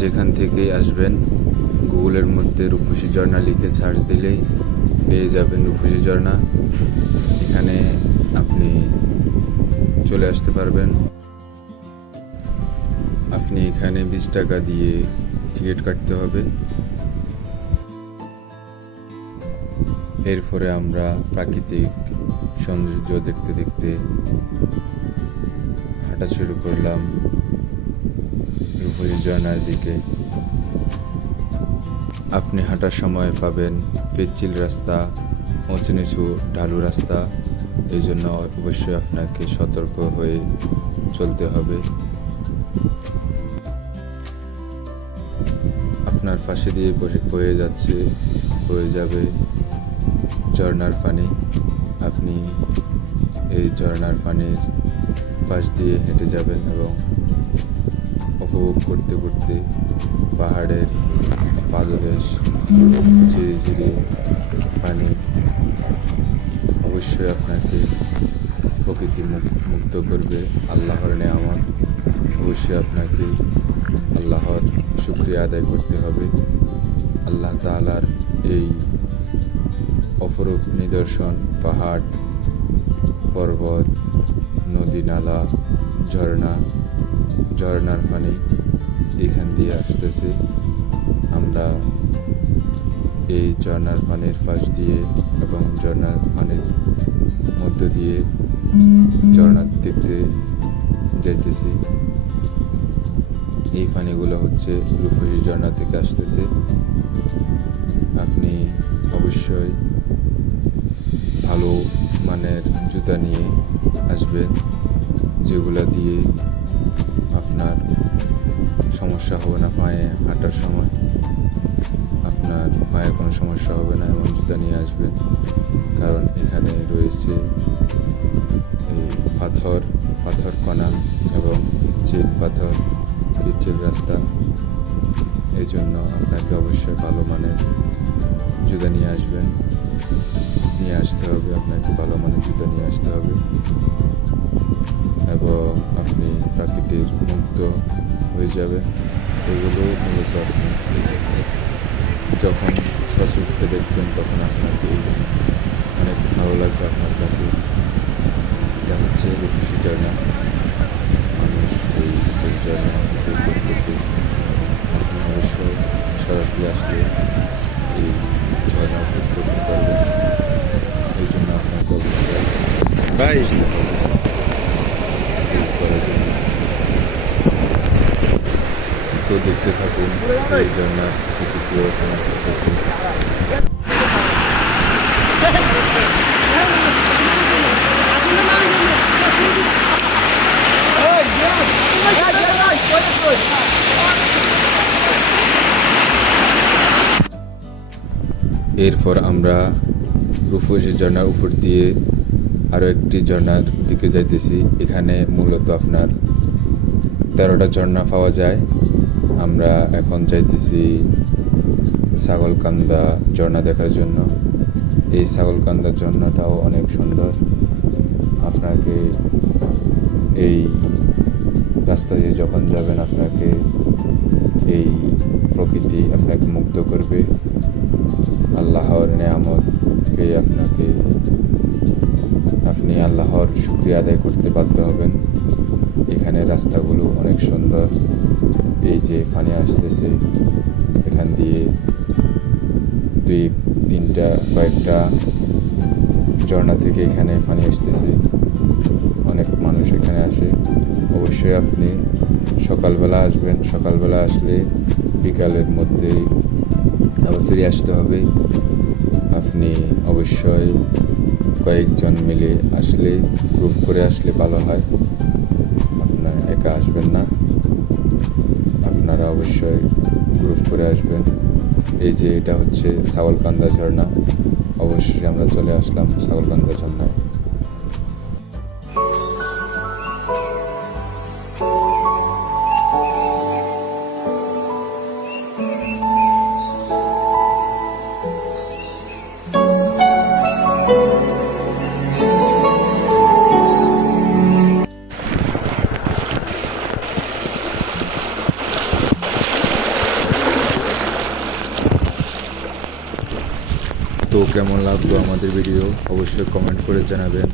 যেখান থেকেই আসবেন গুগলের মধ্যে রূপসী ঝর্ণা লিখে সার্চ দিলেই পেয়ে যাবেন রূপসী ঝর্ণা। এখানে আপনি চলে আসতে পারবেন। আপনি এখানে 20 টাকা দিয়ে টিকিট কাটতে হবে। এরপরে আমরা প্রাকৃতিক সৌন্দর্য দেখতে দেখতে হাঁটা শুরু করলাম রূপসী ঝর্ণার দিকে। আপনি হাঁটার সময় পাবেন পিচ্ছিল রাস্তা, উঁচু নিচু ঢালু রাস্তা। এই জন্য অবশ্যই আপনাকে সতর্ক হয়ে চলতে হবে। আপনার পাশে দিয়ে বয়ে যাবে ঝর্ণার পানি। আপনি এই ঝর্ণার পানির পাশ দিয়ে হেঁটে যাবেন এবং উপভোগ করতে করতে পাহাড়ের পাদদেশ, ঝিরি ঝিরি পানি। অবশ্যই আপনাকে প্রকৃতি মুগ্ধ করবে, আল্লাহর নেয়ামত। অবশ্যই আপনাকে আল্লাহর শুকরিয়া আদায় করতে হবে। আল্লাহ তাআলার এই অপরূপ নিদর্শন, পাহাড়, পর্বত, নদী নালা, ঝর্ণার পানি এখান দিয়ে আসতেছে। আমরা এই ঝর্ণার পানির পাশ দিয়ে এবং ঝর্ণার পানির মধ্য দিয়ে ঝর্ণা দেখতে যাইতেছি। এই পানিগুলো হচ্ছে রূপসী ঝর্ণা থেকে আসতেছে। আপনি অবশ্যই ভালো মানের জুতা নিয়ে আসবেন, যেগুলা দিয়ে আপনার সমস্যা হবে না। পায়ে হাঁটার সময় আপনার পায়ে কোনো সমস্যা হবে না, এমন জুতা নিয়ে আসবেন। কারণ এখানে রয়েছে এই পাথর কণা এবং পিচ্ছিল রাস্তা। এই জন্য আপনাকে অবশ্যই ভালো মানের জুতা নিয়ে আসতে হবে। আপনাকে ভালো মানের জুতা নিয়ে আসতে হবে এবং আপনি প্রাকৃতির মুগ্ধ হয়ে যাবেন। এগুলো মূলত আপনি যখন সচক্ষে দেখবেন তখন আপনাকে অনেক ভালো লাগবে আপনার কাছে। এটা হচ্ছে রূপসী ঝর্ণা। মানুষ এই ঝর্ণা উপভোগ করতেছে। আপনি অবশ্যই সরাসরি আসলে এই ঝর্ণা উপভোগ করতে পারবেন। এই জন্য আপনাকে অবশ্যই তো দেখতে থাকুন এই ঝর্ণার প্রতিক্রিয়া করতেছি। এরপর আমরা রূপসী ঝর্ণার উপর দিয়ে আরও একটি ঝর্ণার দিকে যাইতেছি। এখানে মূলত আপনার 13টা ঝর্ণা পাওয়া যায়। আমরা এখন যাইতেছি ছাগলকান্দা ঝর্ণা দেখার জন্য। এই ছাগলকান্দা ঝর্ণাটাও অনেক সুন্দর। আপনাকে এই রাস্তা দিয়ে যখন যাবেন আপনাকে এই প্রকৃতি আপনাকে মুগ্ধ করবে। আল্লাহর নেয়ামত পেয়ে আপনি আল্লাহর শুকরিয়া আদায় করতে বাধ্য হবেন। এখানে রাস্তাগুলো অনেক সুন্দর। এই যে পানি আসতেছে এখান দিয়ে কয়েকটা ঝর্ণা থেকে এখানে পানি আসতেছে। অনেক মানুষ এখানে আসে। অবশ্যই আপনি সকালবেলা আসবেন। সকালবেলা আসলে বিকালের মধ্যেই আবার ফিরে আসতে হবে। আপনি অবশ্যই কয়েকজন মিলে আসলে, গ্রুপ করে আসলে ভালো হয়। আপনার একা আসবেন না, আপনারা অবশ্যই গ্রুপ করে আসবেন। এই যে এটা হচ্ছে ছাগলকান্দা ঝর্ণা। অবশ্যই আমরা চলে আসলাম ছাগলকান্দা ঝর্ণায়। কেমন লাগলো আমাদের ভিডিও অবশ্যই কমেন্ট করে জানাবেন।